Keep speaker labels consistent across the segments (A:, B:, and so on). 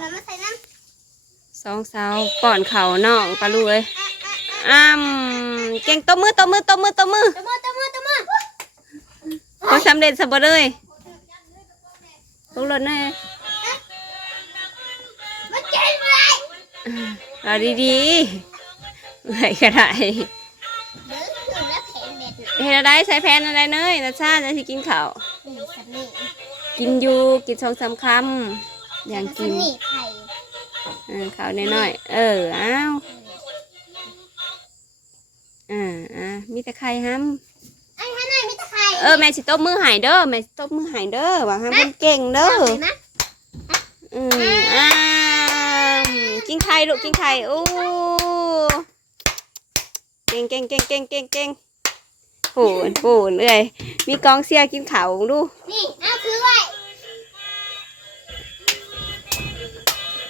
A: น้ำมาใส่น้
B: สองสาวก่อนเขาน้องปลาลูกเอ้ยอ้ำเก่งตบมือตบมือตบมือตบมือำ
A: ตะมือตะมือตะมือ
B: พอสำเร็จสบเลยลูกรถเน่อย
A: มันเก่งเลย
B: รอดีๆไหลก็ได้
A: เดี๋ยวคือแล้วแผนเด็ดน่ะ
B: เห็นอะไรใส่แพนอะไรเนยนาชาจะสิกินข้าว
A: นี่สับนี่
B: กินอยู่กินสองสามคำ อย่างกิน
A: นี่ไข่
B: เออข้าวน้อยๆเอออ้าวอ่าอ่ามีแต่ไข่ห้ำ
A: ไอ้ข้างในมีแต่ไข่
B: เออแม่สิตบมือใหายเด้อแม่สิตบมือใหายเด้อว่าให้เพิ่นเก่งเด้อ
A: เอาเลยนะ
B: อืมอ้ามกินไข่ลูกกินไข่โอ้เก่งเก่งเก่งเก่งเก่งเก่งโหนโหนเอ้ยมีกองเสียร์กินข้าวดู
A: นี่เอาถือไว้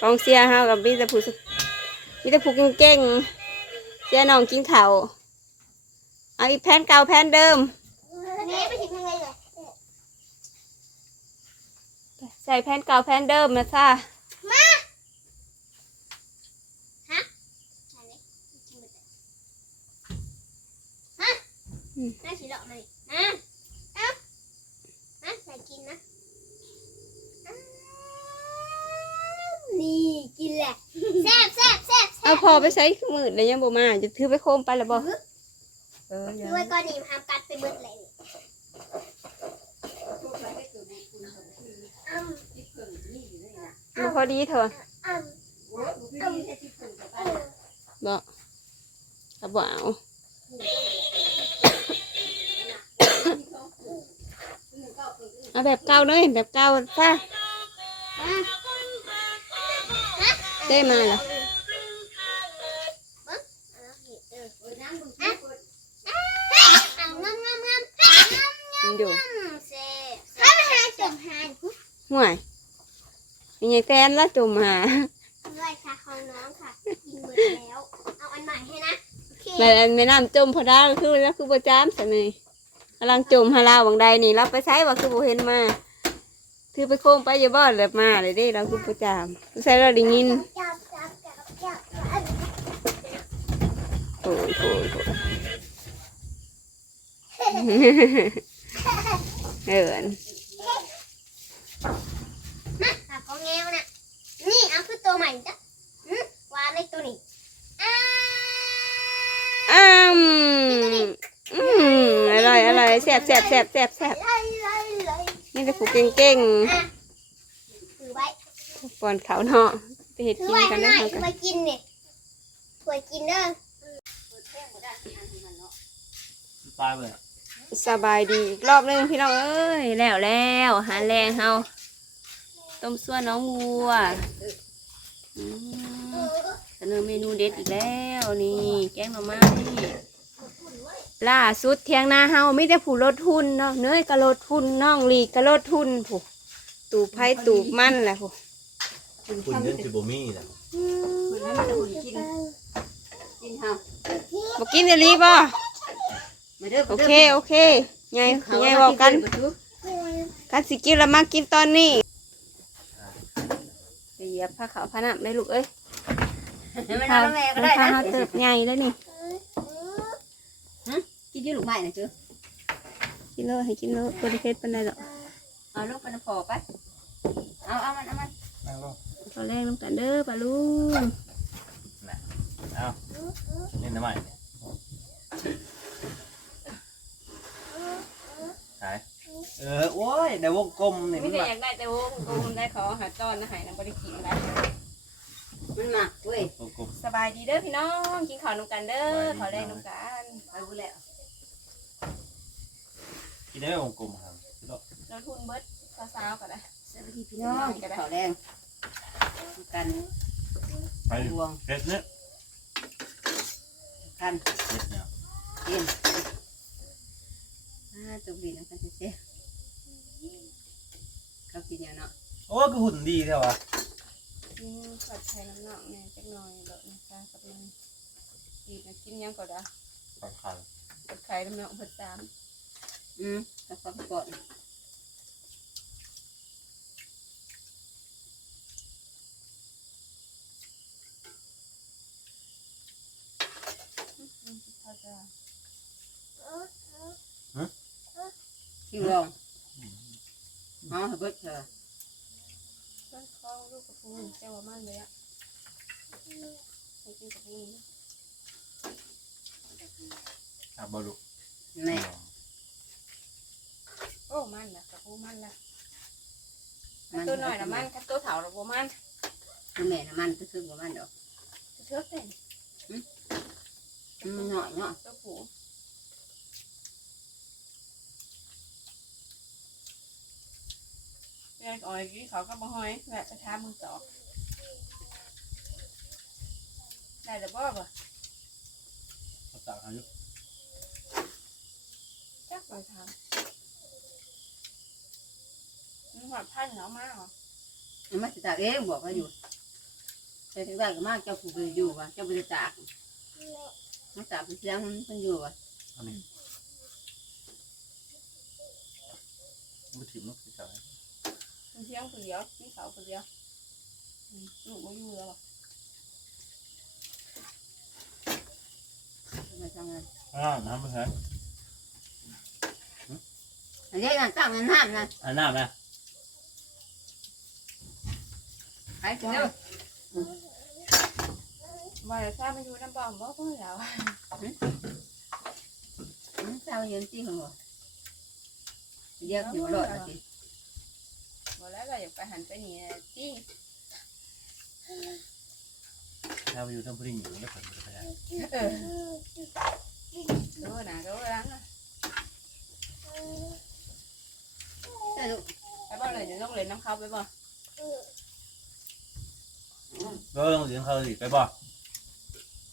B: กองเสียร์เฮากับมีแต่ผู้สุดมีแต่ผู้เก่งๆเสียน้องกินข้าวเอาอีกแผ่นเก่าแผ่นเดิม
A: นี่ไปถึงยังไงเลย
B: ใส่แผ่นเก่าแผ่นเดิมนะซ่า
A: มาฮะใช่ไหมกินหมดเลยฮะน่าฉีดอกมาดิอะเอาอะใส่กินนะอ้าว นี่กินแหละแซ่บแซ่บแซ่บแซ่
B: เอา
A: บ
B: พอไปใช้มืดเลยยังบ่มาจะถือไปโคมไปแล้วบ่เออ
A: ถือไว้ก่อนนี่ห้ามกัดไปเบิดเลยนี่อ้ำ
B: มันพอดีเถอะ
A: อ้ำอ้ำ
B: บ่กระเป๋าเอาแบบเก่าเลยแบบเก่าซ่า ได้มาเหรอ
A: มั
B: นอยู่
A: ห่
B: วยมีไงแฟนละจุ่มหา
A: ด้วยค่ะของน้องค่ะกินหมดแล้ว เอาอันใหม่ให้นะโอเค
B: แม่อันแม่น้ำจุ่มพอได้คือแล้วคือประจามสนี่กำลังจุ่มหาลาวังใดนี่รับไปใช้ว่าคือบ่เห็นมา ถือไปโคมไปอย่าบ่อนแบบมาเลยเด้เราคือประจามใช้เราได้ยินโอ้ยโอ้ยโอ้ยเอิน
A: มาตากองแงวนะนี่เอาคือตัวใหม่จ้ะอืมวางในตัวนี้อ้า
B: อ้ามอืมอร่อยอร่อยแซ่บแซ่บแซ่บแซ่บแซ่บ นี่แต่ผูกเก่ง
A: อะถือไว้
B: ๆปอนเขาเนาะไปเห็ด
A: ถือ
B: กิน
A: ไว้
B: กั
A: ข้านงใน
B: ได้เฮา
A: ถื
B: กั
A: อนไว้กินเนี่ยถือไว้กินเด้อ
C: ปลาเลย
B: สบายดีอีกรอบหนึงพี่น้องเอ้ยแล้วแล้วหาแรงเฮาต้มซั่วน้องวัวอืมเสนอเมนูเด็ดอีกแล้วนี่ แกงหน่อไม้ ล่าสุดเที่ยงนาเฮาไม่ได้ผู้ลดทุนเนาะเนยก็ลดทุนน้องลีก็ลดทุนผู้ตูบไผ่ตูบมันแหละผู้
C: คุณเรื่องจิโบมี่นะ
B: กินเฮาบอกกินเดี๋ยวนี้ป่ะโอเคโอเคไงไงบอกกันกันสิกินแล้วมากินตอนนี้เหยียบผ้าขาวผ้าหนับได้ลูกเอ้ยผ้าผ้าเฮาเติบใหญ่แล้วนี่
D: กินอยืดลูกไม้นะจื้อ
B: กินเลยให้กินเลยบริเพชรเป็นไรหรอก
D: เอาลูกมันพอไปเอาเอามันเอามัน
C: นั่งลง
B: ตอนแรกน้ำตาลเด้อปลาลูก
C: เอาเล่นน้ำใหม่หายเออโอ้ยในวงกลมนี่
B: ไม่
C: มัน
B: ได้
C: แบบ
B: อยากได้แต่วงกลมได้ขอหาตอนนะหายน้ำบริกินได้
D: มันหมักเว้ยว
C: งกลม
B: สบายดีเด้อพี่น้องกินข้าวน้ำกันเด้อขอแรงน้ำกัน
D: เอาบุแล้ว
C: กินได้ไหมวงกลมครับ
B: เราทุนเบิดสาวๆก็ได้
D: สวัสดีพี่น้องกินข้าวแรงกัน
C: ไปเผ็ดเนี่ย
D: กัน
C: เผ็ดเนี่ย
D: กินอ่าตัวบีน้ำกันเสียเขากินอย่างเนาะ
C: โอ้ก็หุ่นดีเท่าวะ
B: กินผัดไทยน้ำหนักเนี่ยจักหน่อยเด้อนะคะกับมันอีกนะกินยังก็ได้
C: ปลาคัน
B: ผัดไข่น้ำหนักผัดสาม
D: อืมแล้วก็ก่อนชิวลองอ๋อเบิดเถอะ
B: เบิ้ลคล้ลูกกระพุ้งจ้าว่ามันเลยอะไปกินกระ
C: พุ้งนะ à
D: bơ lục nè
B: โอ้มันนะกระพูมันละตัวหน่อยละมันกับตัวเถาละบ่มัน
D: คือแม่น้ำมันคือบ่มันดอก
B: เชือกเต้น
D: มันหน่อยเนาะ
B: ตัวผูแม่อ่อยกี้เขาก็มาห้อยแม่ไปทามึงต่อได้แต่บ่บ่
C: เขาตักอายุ
B: จักไปทำ มันหอดพันเหนามาเหรอ
D: มันมาสิตากเองบอกว่าอยู่แต่ที่บ้านก็มาเจ้าผู้ไปอยู่ว่ะเจ้าบ่ได้ตากมันตากเสียงมันเพิ่นอยู่ว่ะ
C: อันนี้มันถิ่มลูกที่สาว
B: มันเที่ยงคนเดียวมีเสาคนเดียวอืมลูกมาอยู่แล้วบ่
D: มาทำงาน
C: อ้าวน้ำมันแห้ง
D: อันนี้นั่นตั้งนั่นน้ำนั่น
C: อันน้ำนะ
D: ไปเร็ว
B: มาแต่ถ้ามาอยู่น้ำบ่อมบ่พอแล้ว
D: มันเศร้าเย็นที่ของบ่เรียกอยู่รอดอะสิ
B: บ่แ ล้วก็อยากไปหันไปนี่จี้
C: ถ้าไปอยู่ทั้งผู้หญิงอยู่แล้วผมจะไปได้
B: เออดูนะดูหลังนะ
D: เจ้าลูก
B: ไปบ่เลยจะต้องเล่นน้ำเขาไปบ่
C: ก็ต้องเสียงเขาสิไปบอก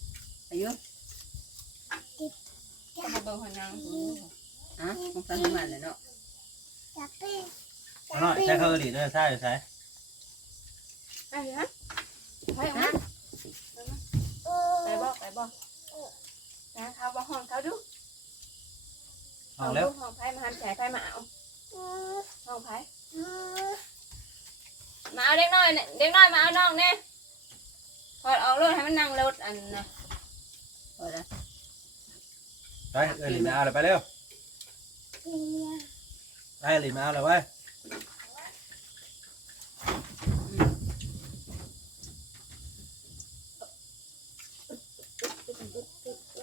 D: อายุ
B: ก็มาเบิ่งคนนาง
D: อ่ะคงฟังมันเลยเนาะ
A: จับปี้
C: เอาหน่อยใช้เขาดีด้วยใช่ใช่
B: ไอ้ฮะไปเอามา
A: เอ
B: ไป
A: อ
B: บ่ไปบ่นะเขาบ่ห้องเขาดู
C: เอาแล้ว
B: ห้องไผมาหันแฉไผมาเอาห้องไผมาเอาเด็กน้อยเด็กน้อยมาเอาน้องเนี่ย พอเอารถให้มันนั่งรถอันน่ะ
D: พอแล้ว
C: ไปเอลิมาเอาเลยไปเร็วไปเอลิมาเอาเลยไว้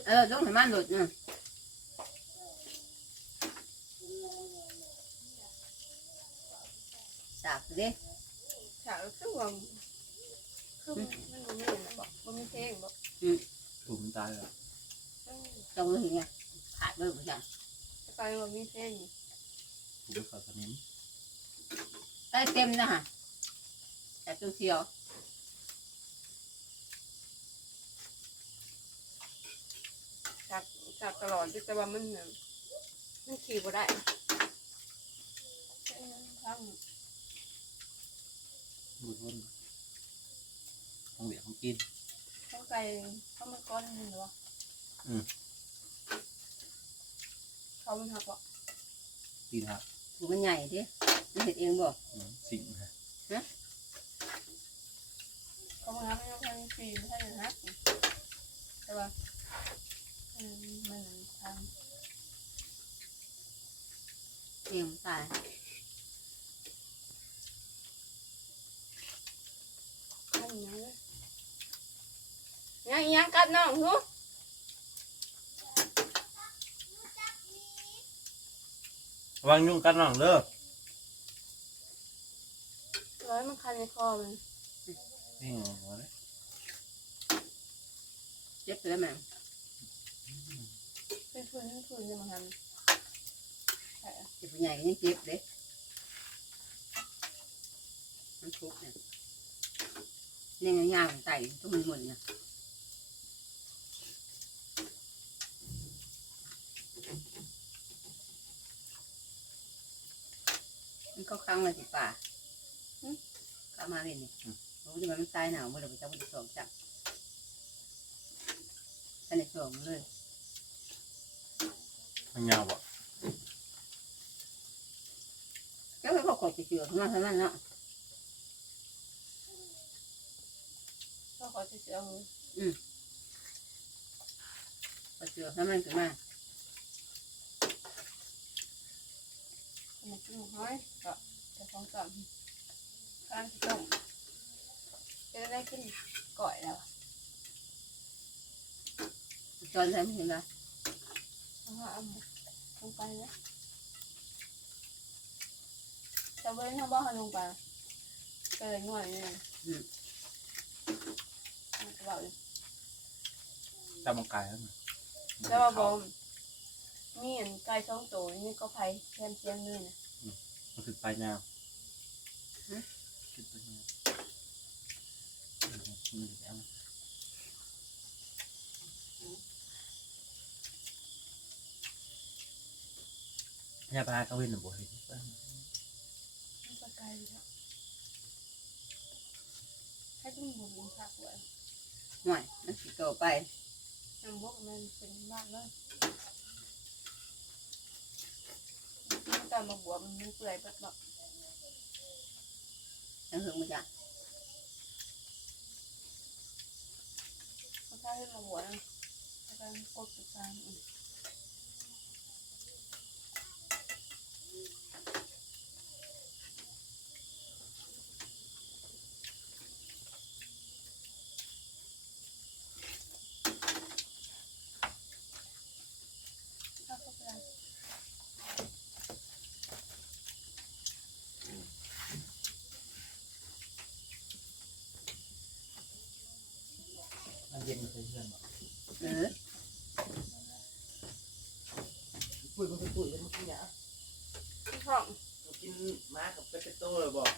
D: เออต้องให้มันหลุดนะสากเด้
B: ฉากคือว่า คือมันบ่มีอันน่ะบ่บ่มีเพลงบ่
C: ถูกมันตายแล้ว
B: เออ
D: เจ้าเห็นไงขาดเลยบ่จัง
B: แต่ไปบ่มีเพลง
C: ถูกเขาสนิม
D: ได้เต็มนะฮะแต่ตัวเชียว
B: ฉากฉากตลอดอยู่แต่ว่ามันน่ะมันขี่บ่ได้เออทำ
C: บุญวน ของเหลียของกิน
B: เข้าใจเข้ามันก้อนหนึ่งหรอ
C: อืม
B: เขามันหักบ่
C: ตีนหัก
D: ผูมันใหญ่เดิมันเห็ดเองบ่
C: อืมสิ่งฮะ
B: เขามันหักมันยังพันปีไม่ใช่หักแต่ว่าเออมันท
D: เองตายำ
B: มันยังเลย ยังกัดน้องทุก
C: วางยุ่งกันน้องเด้อ
B: ร้อยมันคันในคอมัน
C: นี่งงเลย
D: เจ็บไปแล้วแม่ง
B: เป็นทุนเป็นทุนจะมาทำ
D: เจ็บใหญ่ก็ยังเจ็บเลยมันทุกเนี่ยเนี่ยง่ายๆของไตต้องมันหมดเนี่ย เข้าครั้งเลยสิป่าเข้ามาเลยนี่รู้จะมันตายหนาวเมื่อเราไปจับมันสองจับอันนี้สองเลย
C: มันยาวบ่
D: ก็ไม่พอขอจะเชื่อของมันเท่านั้นเนาะ
B: ก็ขอจะเสียมือ
D: พอเชื่อเท่านั้นขึ้นมา
B: มันกินหมูน้อยก็จะฟ้องก่อนกำลังจะต้มจะได้กินก่อยแล้ว
D: ตอนใช้ไม่เห็นละ
B: เพราะว่าเอาหมูลงไปนะจะเบิ้ลถ้า บอกให้ลงไปเกินหน่อยเนี่ยมันก็บอกอยู่
C: จำมังกายแล้วมั้ย
B: แต่ว่าบ อมมีอันไก่ช่องโตนี่ก็ไผ่แคมเชียงนี่นะ
C: มันคือปลายยาวคือปลายยาวอืมเอาเนี่ยปลาเขาเว้นหรือบ่เห็น
B: มันก็ไกลอยู่แล้วให้ต้องบุญบุญพักไว้
D: หน่อยมันสิโตไป
B: น้ำบกมันเป็นบ้านเลย ตอนมาบวมมันเปื่อยปัดบอก
D: ยังหึงมันจะ
B: ขาถ้าให้มาบวมแล้วก็กดติดตามอีก เข้าไปเลย
C: มัน เย็นมันเคยเพื่อนบอก
D: เออ
C: ปุ้ยมันคือปุ้ยมันกินหยา
B: ที่ห้อง
C: กินม้ากับเปเปโต้เลยบอก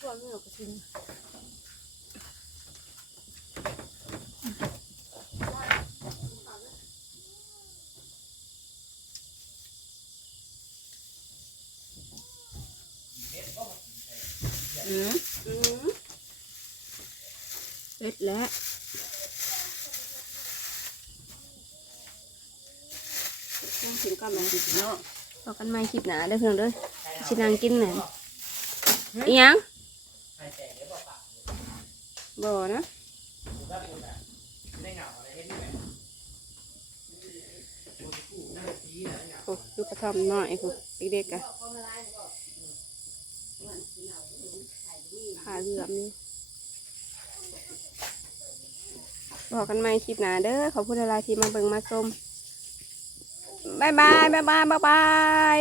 B: ตัวไม่有กระทิง
D: อืม
B: อืม เสร็จแล้วนั่งกินก่อนไหม
D: สิเนาะ
B: พอกันไม่คลิปหนาเด้อเพื่อนเด้อชินางกินหน่อยอีหยังบ่นะโอ้ดูกระทำหน่อยคุณเด็กๆอะขา เหลือมนี่บอกกันไหมคลิปหนาเด้อขอบคุณอะไรที่มาเบิ่งมาชมบายบายบายบายบายบาย